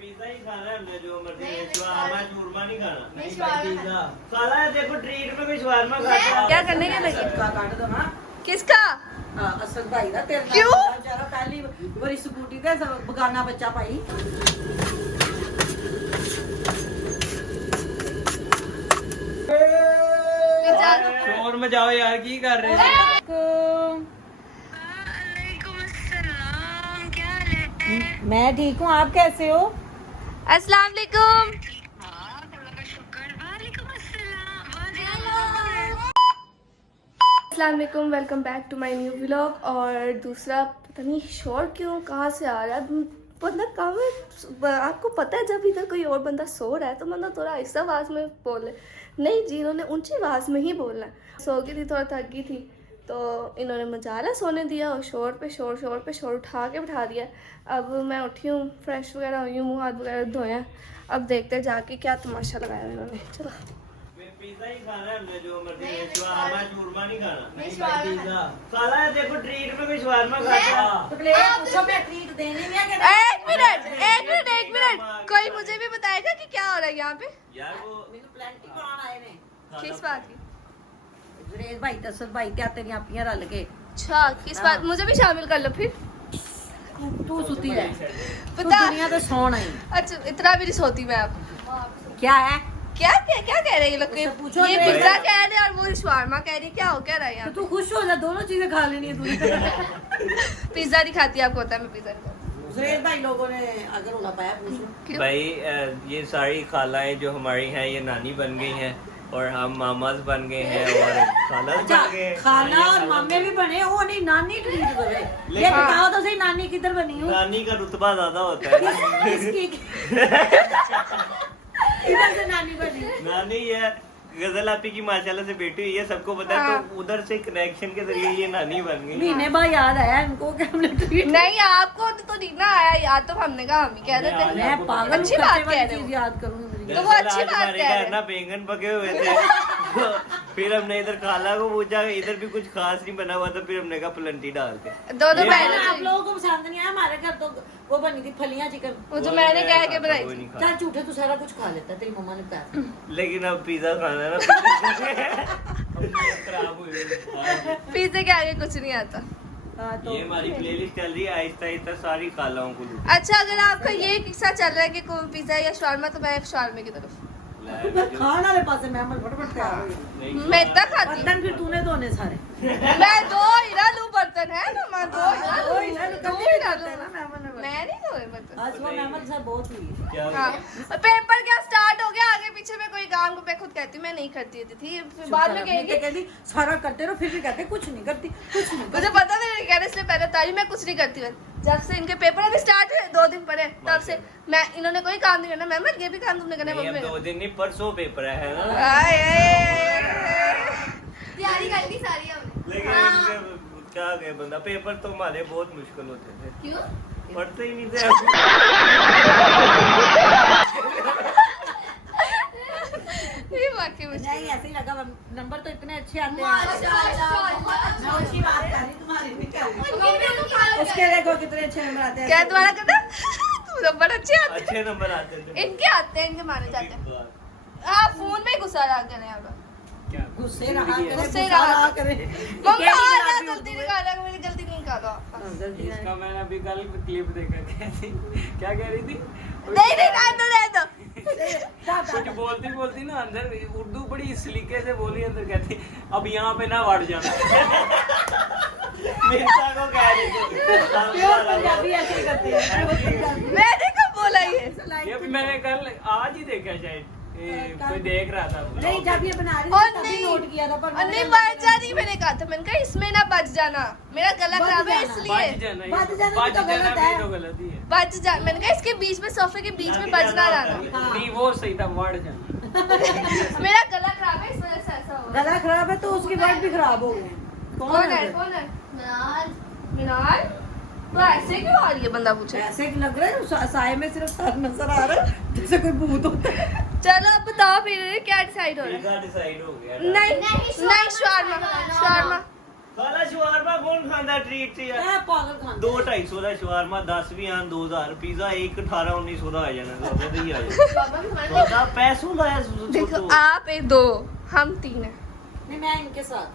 Pizza ही खाना है हमने, जो मर्जी शवारमा शूरमा नहीं खाना। पिज्जा साला देखो ट्रीट में भी शवारमा खाता है। क्या करने के लगे? काट दो ना किसका? असद भाई दा तेरे क्यों? बेचारा पहली बड़ी स्कूटी ते बगाना बच्चा भाई। शोर में जाओ यार, की कर रहे हैं? मैं ठीक हूँ, आप कैसे हो? अस्सलाम वालेकुम। अस्सलाम वालेकुम, welcome back to my new vlog. और दूसरा पता नहीं शोर क्यों कहाँ से आ रहा है, बंदा कहाँ है? आपको पता है जब इधर कोई और बंदा सो रहा है तो बंदा थोड़ा आहिस्ता आवाज़ में बोले। नहीं जी, इन्होंने ऊंची आवाज़ में ही बोलना है। सो गई थी, थोड़ा थक गई थी तो इन्होंने मजाला सोने दिया और शोर पे शोर उठा के बिठा दिया। अब मैं उठी हूँ, फ्रेश वगैरह हुई हूँ, मुँह हाथ वगैरह धोया। अब देखते हैं जाके क्या तमाशा लगाया इन्होंने। चलो पिज्जा ही खाना है हमने, जो मर्जी शवारमा शूरमा नहीं खाना। पिज्जा साला देखो ट्रीट में भी शवारमा खाता है। तो प्लेट पूछो, मैं ट्रीट देने में क्या? एक मिनट कोई मुझे भी बताएगा कि क्या हो रहा है यहाँ पे? यार वो मेरे प्लांटी कौन आए ने? किस बात की? जुरेज भाई तसद भाई क्या तेरी आपियां रल के? अच्छा किस बात? मुझे भी शामिल कर लो फिर। तू सुती रह, तू पता दुनिया तो सोन आई। अच्छा इतना भी नहीं सोती मैं अब। क्या है? क्या कह रहे हैं ये लोग? उससे पूछो ये तो। पिज्जा कह रहे हैं और वो शवारमा कह रही है। क्या हो क्या रहा है तो यहाँ? तू खुश हो जा, दोनों चीजें खा लेनी है तूने। पिज्जा नहीं खाती, आपको होता है मैं पिज्जा नहीं खाती। जुरेज भाई लोगों ने अगर रोला पाया पूछो। क्यों? भाई ये सारी खालाएं जो हमारी हैं ये नानी बन गई हैं और हम मामाज बन गए हैं और खाला अच्छा, बन गए हैं। खाना और मामे भी बने, वो नहीं नानी ट्रीट करे। ये लेकिन- बताओ तो सही, नानी किधर बनी हूँ? नानी का रुतबा ज्यादा होता है। किसकी? किधर से नानी बनी? नानी है गजल आपी की माशाल्लाह से बेटी हुई है, सबको पता है। तो उधर से कनेक्शन के जरिए ये नानी बन गई। महीने बाद याद आया इनको कि हमने ट्रीट। नहीं आपको तो नहीं ना आया याद, तो हमने कहा हम ही कह रहे थे। मैं पागल अच्छी हूँ, बात करते कह वाली रहे हो। चीज याद करूँ। तो वो अच्छी बात हमारे कह रहे घर हैं। ना बैंगन पके हुए थे। फिर हमने इधर खाला को पूछा, इधर भी कुछ खास नहीं बना हुआ था। फिर हमने कहा पलंटी डालते। दोनों ये बहनों आप से- लोगों को पसंद नहीं आया, हमारे घर तो वो बनी थी फलियां चिकन। वो जो मैंने कह के बनाई थी। चल झूठे तू सारा कुछ खा लेता, तेरी मम्मा ने बताया। लेकिन अब पिज्जा खाना है ना। खराब हुई। पिज्जे के आगे कुछ नहीं आता। हाँ, तो ये हमारी प्लेलिस्ट चल रही है, आहिस्ता आहिस्ता सारी खालाओं को लूट। अच्छा अगर आपका ये किस्सा चल रहा है कि कोई पिज्जा या शवारमा, तो मैं शवारमे की तरफ। खाने वाले पास मैं अमल फटाफट तैयार हो गई। मैं इतना खाती हूँ। बर्तन फिर तूने धोने सारे। मैं दो हीरा लूं बर्तन है ना, मैं दो हीरा दो हीरा लूं, दो कभी हीरा करते हैं ना लूं। मेहमान ने। मैं नहीं धोए बर्तन। आज वो मेहमान से बहुत हुई है। क्या हाँ पेपर क्या स्टार्ट हो गया, आगे पीछे में कोई काम को मैं खुद कहती हूँ मैं नहीं करती थी, फिर बाद में कहेगी कहती सारा करते रहो, फिर भी कहते कुछ नहीं करती, कुछ नहीं करती। मुझे पता था नहीं कहने से पहले तारी मैं कुछ नहीं करती हूँ। जब से इनके पेपर अभी स्टार्ट हुए 2 दिन पहले, तब से मैं इन्होंने कोई काम नहीं करना। मैं ये भी काम तुमने करना है, नहीं, मम्मी अब 2 दिन नहीं, परसों पेपर है ना। तैयारी कर ली सारी हमने। लेकिन इनके क्या गए बंदा, पेपर तो हमारे बहुत मुश्किल होते थे, क्यों? पढ़ते ही नहीं थे। ये वाकई मुझे नहीं ऐसे ही लगा, नंबर तो इतने अच्छे आते हैं। माशाल्लाह। मैं उसकी बात कर रही, तुम्हारी नहीं कर रही। उसके देखो कितने अच्छे नंबर आते हैं। क्या दोबारा करना? तुम नंबर अच्छे आते हैं। अच्छे नंबर आते थे। इनके आते हैं, इनके माने जाते हैं। आप फोन में ही गुस्सा रहा करें आप। क्या गुस्से रहा करे, गुस्से गुस्सा रहा रहा करे। मम्मा आजा गलती नहीं कर रहा, मेरी गलती नहीं कर रहा। इसका मैंने अभी कल क्लिप देखा, कहती क्या कह रही थी? नहीं रहने दो। कुछ बोलती ना अंदर उर्दू बड़ी सलीके से बोली, अंदर कहती अब यहाँ पे ना बढ़ जाना। मिर्जा को कह रही थी। प्योर पंजाबी ऐसे ही करते हैं, प्योर पंजाबी। मैंने कब बोला ये? ये अभी मैंने कल आज ही देखा शायद, कोई देख रहा था। नहीं जब ये बना रही और थी तभी नहीं नोट किया था, पर और नहीं बच जानी, मैंने कहा था, मैंने कहा इसमें ना बच जाना, मेरा गला बच खराब है जाना। इसलिए बच जाना ही- बच जाना बच तो गलत जाना है। भी तो गलत ही है। बच जा, मैंने कहा इसके बीच में, सोफे के बीच में बच ना जाना। नहीं वो सही था, बढ़ जाना। मेरा गला खराब है इस वजह से ऐसा हुआ। गला खराब है तो उसके वर्ड भी खराब हो गए। कौन है? मिनार तो ऐसे क्यों आ रही है, बंदा पूछे। ऐसे लग रहा है साए में सिर्फ सर नजर आ रहा है, जैसे कोई भूत होता है। चलो अब बताओ फिर क्या डिसाइड हो रहा है? पिज्जा डिसाइड हो गया। नहीं शवारमा खाला शवारमा कौन खांदा ट्रीट च यार? मैं पागल खांदा 2-250 ਦਾ ਸ਼ਵਾਰਮਾ 10 ਵੀ ਆਣ 2000 ਪੀਜ਼ਾ 1 18-1900 ਦਾ ਆ ਜਾਣਾ ਉਹਦੇ ਤੇ ਹੀ ਆ ਜਾਣਾ ਉਹਦਾ ਪੈਸੋਂ ਦਾ ਹੈ देखो आप एक दो हम तीन है नहीं मैं इनके साथ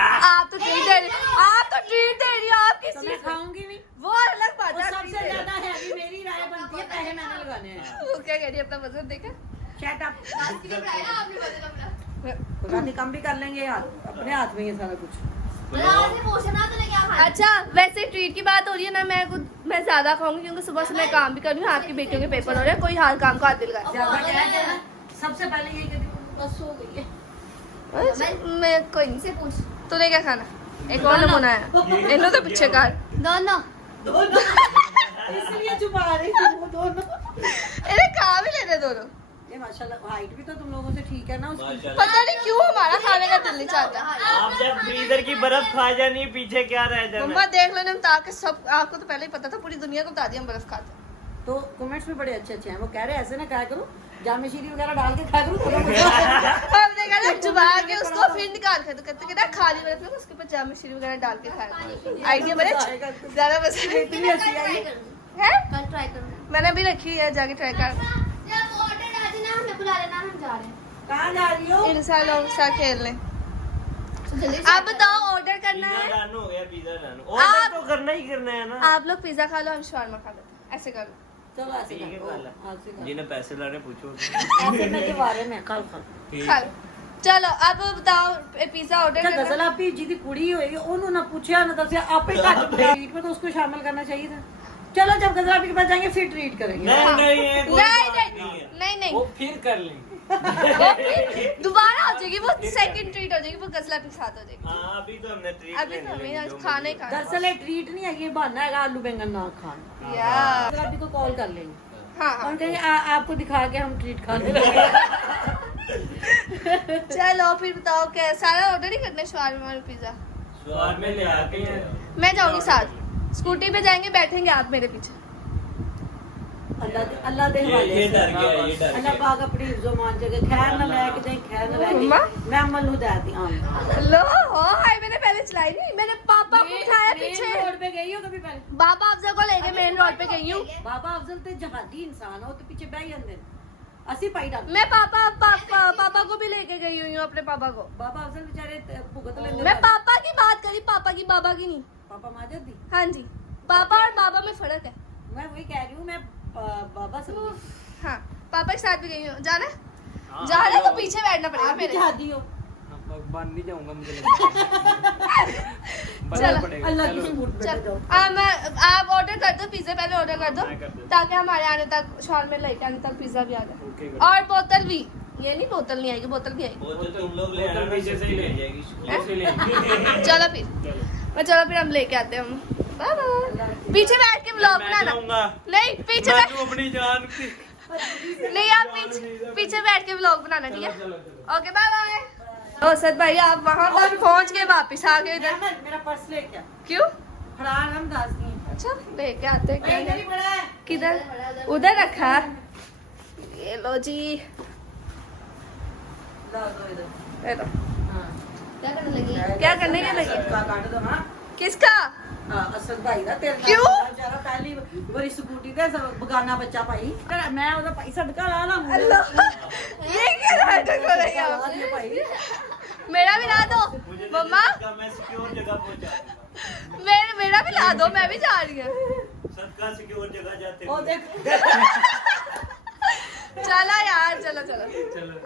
आप तो ट्रीट दे रही आप तो ट्रीट दे रही हो आप तो किसी मैं खाऊंगी नहीं। वो अलग बात वो है सबसे ज्यादा हैवी मेरी राय बनती है, पैसे मैंने लगाने हैं। वो क्या कह रही है अपना वजन देखा शट अप। पता नहीं कम भी कर लेंगे यार, अपने हाथ में ये सारा कुछ। अच्छा वैसे ट्रीट की बात हो रही है ना, मैं ज्यादा खाऊंगी क्योंकि सुबह से मैं काम भी कर रही हूँ, आपकी बेटियों के पेपर हो रहे हैं, कोई हाल काम को हाथ दिल ज्यादा कह देना, सबसे पहले यही कहती हूँ बस हो गई है। मैं कोई नहीं से पूछ तूने क्या खाना, एक और नमूना है इन्हों तो पीछे कर दोनों दोनों इसलिए छुपा रही थी वो दोनों। इन्हें खा भी लेते दोनों। ये माशाल्लाह हाइट भी तो तुम लोगों से ठीक है ना उसकी। पता नहीं क्यों हमारा खाने का दिल नहीं चाहता। आप जब फ्रीजर की बर्फ खा जानी पीछे क्या रह जाना? मम्मा देख लेने ताकि सब, आपको तो पहले ही पता था, पूरी दुनिया को बता दिया हम बर्फ खाते हैं। तो कमेंट्स भी बड़े अच्छे अच्छे हैं, वो कह रहे हैं ऐसे ना खाया करो, जामे शीरी वगैरह डाल के खाया करो थोड़ा मजा। हमने कहा ना चुबा के उसको फिर निकाल के, तो कहते ना खाली बर्फ में उसके ऊपर जाम शीरी वगैरह डाल के खाया। आइडिया बड़े ज्यादा पसंद इतनी हंसी आई है। कल ट्राई करूँ, मैंने भी रखी है, जाके ट्राई कर। कहाँ जा रही हो? इन सालों सा खेलने। आप बताओ ऑर्डर करना पिज़्ज़ा है? डन हो गया, पिज़्ज़ा डन। ऑर्डर तो करना ही करना है ना। आप लोग पिज्जा खा लो, हम शवारमा खा लेते हैं, ऐसे करो। चलो ऐसे ठीक है करो, वाला। ऐसे करो। जिन्हें पैसे लाने पूछो। ऐसे में के बारे में कल खा लो। चलो अब बताओ पिज्जा ऑर्डर करना गजल आपी जिदी कुड़ी होएगी ਉਹਨੂੰ ਨਾ ਪੁੱਛਿਆ ਨਾ ਦੱਸਿਆ ਆਪੇ ਘੱਟ ट्रीट में तो उसको शामिल करना चाहिए था। चलो जब गजल आपी के पास जाएंगे फिर ट्रीट करेंगे। नहीं नहीं ये कोई बात नहीं है। नहीं नहीं वो फिर कर लेंगे। वो फिर दोबारा हो जाएगी, वो सेकंड ट्रीट हो जाएगी, वो गजला के साथ हो जाएगी। हाँ अभी तो हमने ट्रीट अभी तो हमें आज खाना ही खाना दरअसल ये ट्रीट नहीं है, ये बहाना है आलू बैंगन ना खाना। यार। गजल आपी को कॉल कर लेंगे हाँ और कहेंगे आपको दिखा के हम ट्रीट खाने लगे। चलो फिर बताओ क्या सारा ऑर्डर ही करना है, शवारमा और पिज्जा। स्वाद में ले आके मैं जाऊंगी साथ, स्कूटी पे जाएंगे, बैठेंगे आप मेरे पीछे। अल्लाह दे हवाले ये से। डर गया, ये डर अल्लाह गया। पाक अपनी इज्जो मान जगह खैर ना लेके जाए, खैर ना लेके मम्मा? मैं अमल नु देती हूं। लो हाय, मैंने पहले चलाई नहीं, मैंने पापा को उठाया पीछे। रोड पे गई हो कभी पहले? बाबा अफजल को लेके मेन रोड पे गई हूँ। बाबा अफजल ते जहादी इंसान हो तो पीछे बैठ जाते असि पाई डाल। मैं पापा को भी लेके गई हुई हूँ, अपने पापा को। बाबा अफजल बेचारे भुगत लेंगे। मैं पापा की बात करी, पापा की, बाबा की नहीं। पापा माजद दी। हाँ जी, पापा और बाबा में फर्क है। मैं वही कह रही हूँ, मैं बाबा समझी। हाँ पापा के साथ भी गई हूँ। जाना हाँ, जाना तो पीछे बैठना पड़ेगा आप भी मेरे। जहादी हो। बन नहीं जाऊंगा मुझे लगता है। बनना चलो, पड़ेगा। अल्लाह चलो। की स्कूट पे चल, जाओ। आप ऑर्डर कर दो, पिज्जा पहले ऑर्डर कर दो मैं कर देता ताकि हमारे आने तक, शॉर्ट में लेके आने तक पिज्जा भी आ जाए। Okay, good। और बोतल भी, ये नहीं बोतल नहीं आएगी, बोतल भी आएगी। वो तो तुम लोग ले आना, पीछे से ही ले जाएगी। ऐसे लेंगे। चलो फिर चलो फिर हम लेके आते हैं। हम बाय बाय। पीछे बैठ के व्लॉग मैं बनाना। जाऊंगा। नहीं पीछे मैं बैठ, तो अपनी जान की नहीं आप पीछे बैठ के व्लॉग बनाना, ठीक है? Okay bye bye. ओ सर भाई आप वहाँ तक पहुँच के वापस आ गए इधर, मैं मेरा पर्स ले क्या? क्यों? फरार हम दास दी। अच्छा लेके आते हैं, क्या इधर ही है? पड़ा है। किधर? उधर रखा है। ये लो जी, ला दो इधर। ये लो। हाँ। क्या करने के लगे? का काट दो ना। किसका? हाँ, असद भाई दा तेरे क्यों? बेचारा पहली बड़ी स्कूटी ते बगाना बच्चा पाई मैं ਉਹਦਾ ਭਾਈ ਸਦਕਾ ਲਾ ਲਾ अल्लाह, ये क्या नाटक हो रही है? भाई मेरा भी ला दो मुझे तो मम्मा, लगता मैं सिक्योर जगह पहुंचा। मेरा भी ला दो, मैं भी जा रही हूँ। सबका सिक्योर जगह जाते ਉਹ हुए। देख चला यार, चलो।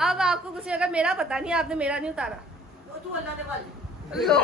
अब आपको कुछ अगर मेरा पता नहीं, आपने मेरा नहीं उतारा। ਉਹ ਤੂੰ ਅੱਲਾ ਦੇ ਵਾਲੀ लो,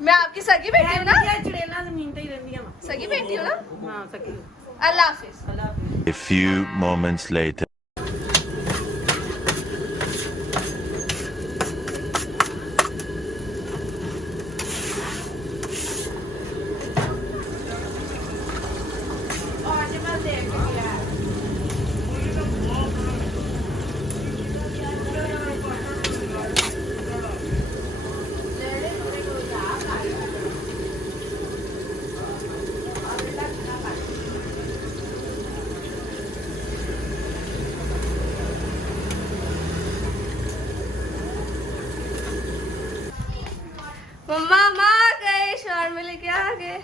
मैं आपकी सगी बेटी हूँ ना, ਇਹ ਚੜੇਲਾਂ ਜ਼ਮੀਨ ਤੇ ਹੀ ਰਹਿੰਦੀਆਂ ਵਾ सगी बेटी हूँ ना। ਹਾਂ ਸਕੀ अल्लाह हाफिज। ਅੱਲਾ ਹਾਫਿਜ਼। A few moments later. मम्मा माँ गए।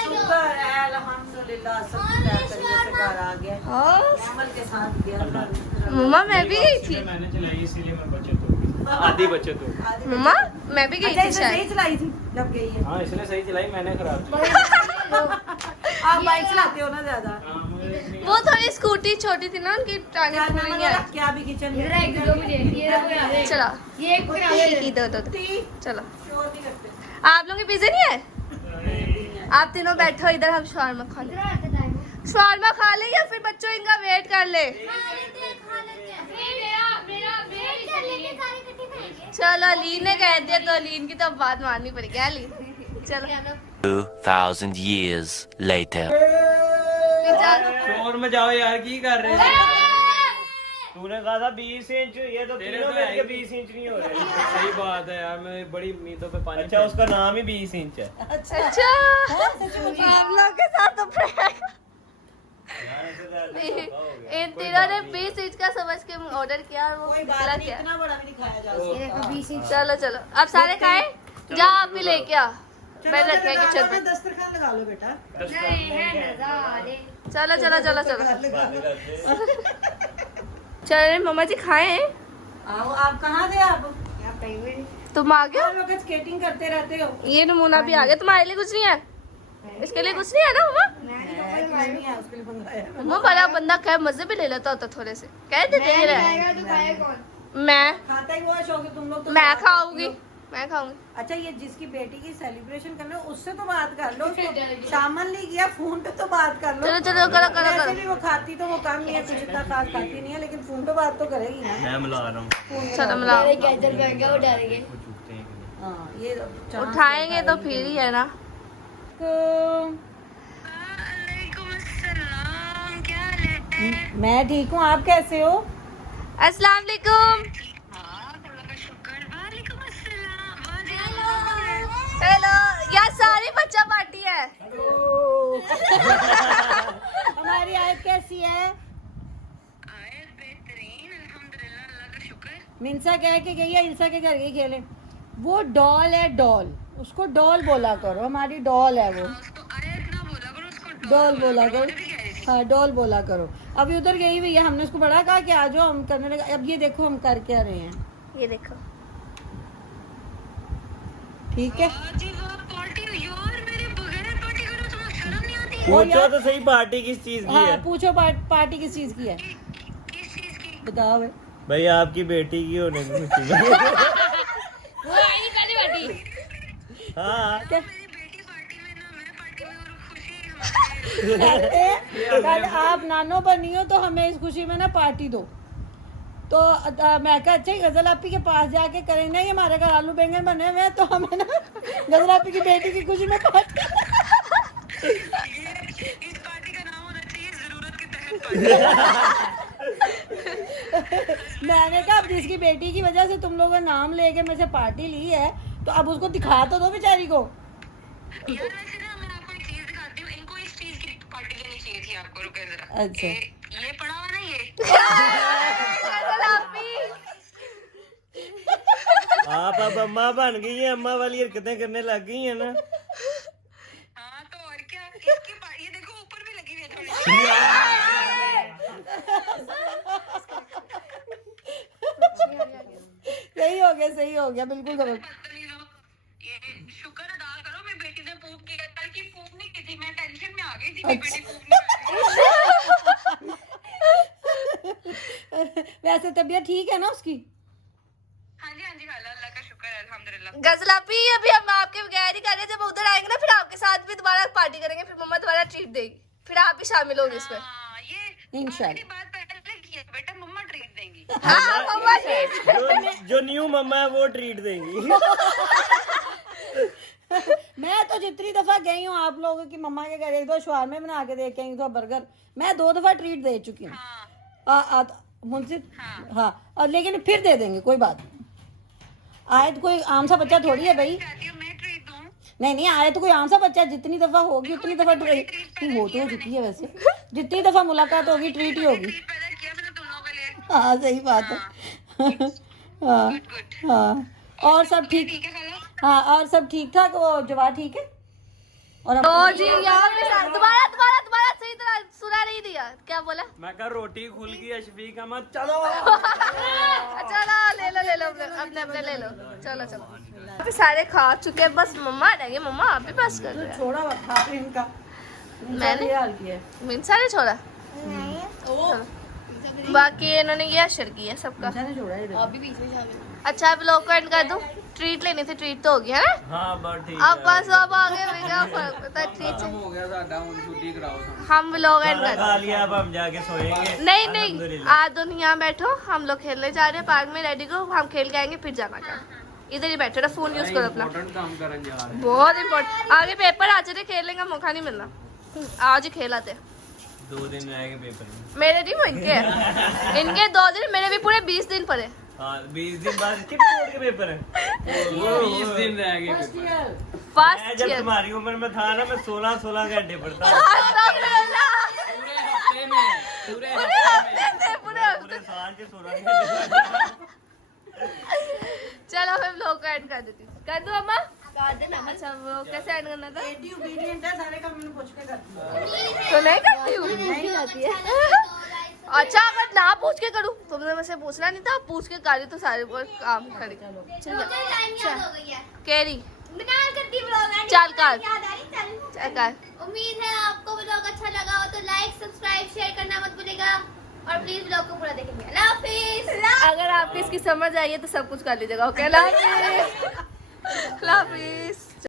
शुक्र है अल्हम्दुलिल्लाह, सब तैयार करके से घर आ गया हाँ अमल के साथ गया। मम्मा मैं भी गई थी। मैंने चलाई इसीलिए मैं बचत हो गई, आधी बचत हो गई। मम्मा मैं भी गई अच्छा थी इसने सही शायद। चलाई थी जब गई है। हाँ इसने सही चलाई, मैंने खराब चलाई। आप बाइक चलाते हो ना ज्यादा। हाँ, मुझे- वो थोड़ी स्कूटी छोटी थी ना, उनकी टांगे क्या पूरी नाम नहीं है आई। क्या भी किचन में चलो ये एक दो चलो। शोर नहीं करते। आप लोगों के पिज्जे नहीं है? आप तीनों बैठो इधर, हम शवारमा खा ले। शवारमा खा ले या फिर बच्चों इनका वेट कर ले। चलो लीन ने कह दिया तो लीन की तो बात माननी पड़ेगी। लीन चलो 2,000 years later. शोर में जाओ यार, की कर रहे हो? तूने कहा था 20 इंच, ये तो तेरे तीनों तो मिलके है ही। 20 इंच नहीं हो रहे। सही बात है यार, मैं बड़ी उम्मीदों पे पानी अच्छा उसका नाम ही 20 इंच है। अच्छा आप लोग के साथ तो prank। इन तीनों ने 20 इंच का समझ के ऑर्डर किया और वो कोई निकला बात नहीं, क्या। इतना बड़ा भी नहीं खाया जा सकता। चलो चलो अब सारे खाए, जा आप भी लेके आ। मैं चलो, रखे लगा किचन लो, में। दस्तरखान लगा लो बेटा। चलो चलो चलो चलो लगा लो। चलो मम्मा जी खाए हैं। आओ, आप कहाँ थे आप? तुम आ गए आप लोग स्केटिंग करते रहते हो। ये नमूना भी आ गया। तुम्हारे लिए कुछ नहीं है? इसके लिए कुछ नहीं है ना मम्मा? नहीं है, उसके लिए मंगाया। मम्मा बड़ा बंदा कह मजे भी ले लेता होता थोड़े से, कह देते हैं मैं खाता ही वो है शौक है, तुम लोग तो मैं साथ- खाऊंगी, मैं खाऊंगी। अच्छा ये जिसकी बेटी की सेलिब्रेशन करना है उससे तो बात कर लो, उसको शामिल नहीं किया, फोन पे तो बात कर लो। चलो चलो करो करो वैसे करो। भी वो खाती तो वो कम नहीं है, कुछ इतना खास खाती नहीं है, लेकिन फोन पे बात तो करेगी ना। मैं मिला रहा हूँ। फोन पे चलो बात- मिलाओ। वो चुपते हैं कि नहीं। हाँ ये चांस उठाएंगे तो फिर ही है ना। मैं ठीक हूँ, आप कैसे हो? अस्सलाम वालेकुम। हेलो यार सारी बच्चा पार्टी है। हमारी आयत कैसी है? मिंसा कह के गई है इंसा के घर गई खेले। वो डॉल है, डॉल, उसको डॉल बोला करो, हमारी डॉल है वो। डॉल बोला करो, हाँ डॉल बोला करो। अभी उधर गई हुई है, हमने उसको बड़ा कहा कि आ जाओ, हम करने लगा। अब ये देखो हम कर क्या रहे हैं, ये देखो ठीक है? पूछो तो सही पार्टी किस चीज की हाँ है? पूछो पार्टी किस चीज की है? बताओ भाई। भाई आपकी बेटी की होने की खुशी में। हाँ कल आप नानो बनी हो तो हमें इस खुशी में ना पार्टी दो। तो मैं कहा अच्छा गजल आपी के पास जाके करेंगे, नहीं हमारे घर आलू बैंगन बने हुए हैं तो हमें ना गजल आपी की बेटी की खुशी में पार्टी। इस पार्टी का नाम होना चाहिए जरूरत के तहत पार्टी। मैंने कहा अब जिसकी बेटी की वजह से तुम लोगों ने नाम लेके मेरे से पार्टी ली है तो अब उसको दिखा तो दो बेचारी को। यार वैसे ना मैं आपको एक चीज दिखाती हूँ, इनको इस चीज की पार्टी देनी चाहिए थी आपको। रुके जरा। अच्छा। ये पड़ा हुआ ना ये। आप अब अम्मा बन गई है, अम्मा वाली हरकतें करने लग गई है ना। हाँ तो और क्या, इसकी ये देखो ऊपर भी लगी हुई है थोड़ी। सही हो गया बिल्कुल जरूर। बदतमीज हो। ये शुक्र अदा करो मेरी बेटी ने पूप किया, कल की पूप नहीं की थी, मैं टेंशन में आ गई थी मेरी बेटी पूप नहीं कर रही। वैसे तबीयत ठीक है ना उसकी? हाँ जी खाला, अल्लाह का शुक्र है अल्हम्दुलिल्लाह। गजलापी अभी हम आपके बगैर ही करें, जब उधर आएंगे ना फिर आपके साथ भी दोबारा पार्टी करेंगे, फिर मम्मा दोबारा ट्रीट देगी, फिर आप भी शामिल होंगे इसमें। हाँ, ये इंशाल्लाह। आखिरी बात पहले की है बेटा, मम्मा ट्रीट देंगी। हाँ मम्मा ट्रीट। जो न्यू मम्मा है वो ट्रीट देंगी। मैं तो जितनी दफा गई हूँ आप लोगों की मम्मा के घर, एक दो शवारमे बना के दे के आई, 2 बर्गर, मैं 2 दफा ट्रीट दे चुकी हूँ। मुंसिफ हाँ, और लेकिन फिर दे देंगे, कोई बात नहीं। आए तो कोई आम सा बच्चा थोड़ी है भाई। चाहती हूँ मैं ट्रीट दूँ। नहीं आए तो कोई आम सा बच्चा, जितनी दफा होगी उतनी दफा ट्रीट हो तो चुकी है वैसे। जितनी दफा मुलाकात होगी ट्रीट ही होगी। ट्रीट पैदा किया मैंने तुम लोगों के लिए। हाँ सही बात है। हाँ गुड। हाँ और सब ठीक? ठीक है खाला। हाँ और सब ठीक ठाक, वो जवाब ठीक है। और तो जी यहाँ पे दोबारा दोबारा दोबारा सही तरह सुना नहीं दिया, क्या बोला? मैं कहा रोटी खुल गई है शफीक अहमद, चलो चलो ले लो अपने अपने ले लो, चलो चलो। अभी सारे खा चुके हैं, बस मम्मा रहेंगे, मम्मा आप भी बस कर रहे हैं। छोड़ा खा इनका, मैंने हाल किया है। मिनसा ने छोड़ा, बाकी इन्होंने ये अशर किया सबका। मैंने छोड़ा है। अच्छा आप लोग को एंड कर दूं, ट्रीट लेनी थी, ट्रीट तो हो गया है। हाँ बस ठीक अब बस अब आगे में क्या फर्क पड़ता है, ट्रीट से हो गया साडा, हुन छुट्टी कराओ। हम लोग एंड खाना कर खा लिया, अब हम जाके सोएंगे। नहीं अल्हम्दुलिल्लाह। आज दोनों यहाँ बैठो, हम लोग खेलने जा रहे हैं पार्क में, रेडी को हम खेल के आएंगे फिर जाना का। इधर ही बैठे रहो, फोन यूज करो अपना, इम्पोर्टेंट काम करन जा रहे हैं। बहुत इम्पोर्टेंट। आगे पेपर आज नहीं खेलने का मौका नहीं मिलना, आज ही खेल आते। 2 दिन रहेंगे पेपर में। मेरे नहीं, वो इनके हैं। इनके 2 दिन, मेरे भी पूरे 20 दिन पड़े। हाँ 20 दिन बाद कितने बोर्ड के पेपर है? 20 दिन रह गए पेपर। मैं फर्स्ट जब ईयर तुम्हारी उम्र में था ना, मैं 16 घंटे पढ़ता था। पूरे हफ्ते में, पूरे हफ्ते में। पूरे साल के 16 घंटे। चलो मैं ब्लॉग को एंड कर देती हूँ, कर दूँ अम्मा? कर देना। अच्छा वो कैसे एंड करना था? ओबीडिएंट है, सारे काम मैंने पूछ के करती हूँ। तो नहीं करती हूँ, नहीं आती है। अच्छा अगर ना पूछ के करूँ, तुमने मुझसे पूछना नहीं था, पूछ के करी तो सारे काम करी। केरी चल कर उम्मीद है आपको व्लॉग अच्छा लगा हो तो लाइक सब्सक्राइब शेयर करना मत भूलिएगा और प्लीज व्लॉग को पूरा देखेंगे। अल्लाह हाफिज। अगर आपको इसकी समझ आई है तो सब कुछ कर लीजिएगा। ओके, अल्लाह हाफिज।